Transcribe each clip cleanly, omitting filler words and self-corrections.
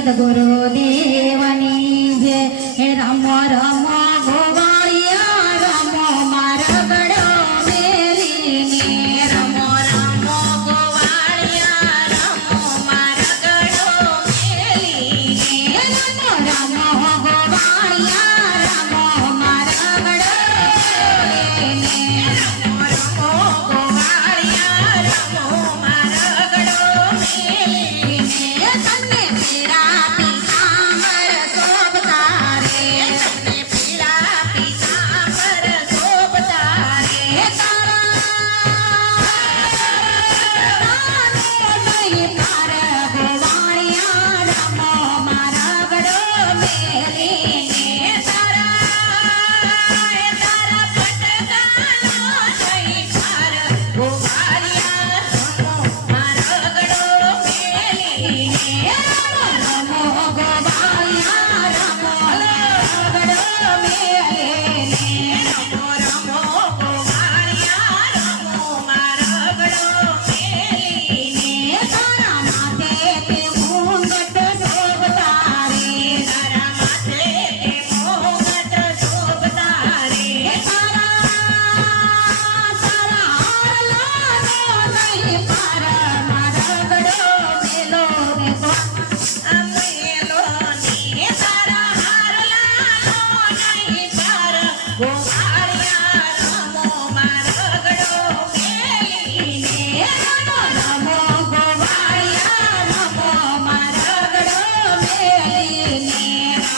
સદગુરુદેવની જય. હે રમો રમો ગોવાળિયા રમો મારા ગળો મેલીને. રમો રમો ગોવાળિયા રમો મારા ગળો મેલીને. રમો રમો ગોવાળિયા રમો મારા ગળો મેલીને. રમો રમો ગોવાળિયા રમો મારા ગળો મેલીને. તમને પીળા પીતાંબર શોભતા રે. તમને પીળા પીતાંબર શોભતા રે. તારા ગોવાળિયા રમો મારા ગળો મેલીને. તારા પટકાનો જયકાર ગોવાળિયા રમો મારા ગળો મેલીને. રમો ગોવાળિયા રમો મારા ગળો મેલીને. રમો રમો ગોવાળિયા રમો મારા ગળો મેલીને. તારા માથે તે ઘૂંઘટ શોભતા રે. તારા માથે તે ઘૂંઘટ શોભતા રે. તારા હારલાનો નહીં પાર મારા ગળો મેલો રે. મેલો ને તારા હારલાનો નહીં પાર ગોવાળિયા રમો મારા ગળો મેલીને. રમો રમો ગોવાળિયા રમો મારા ગળો મેલીને.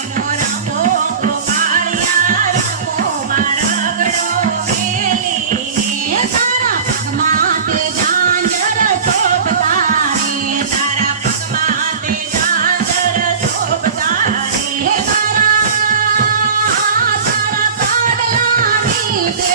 રમો રમો ગોવાળિયા રમો મારા ગળો મેલીને. તારા પગમાં તે ઝાંઝર શોભતા રે. તારા પગમાં તે ઝાંઝર શોભતા રે. તારા કાડલાની તે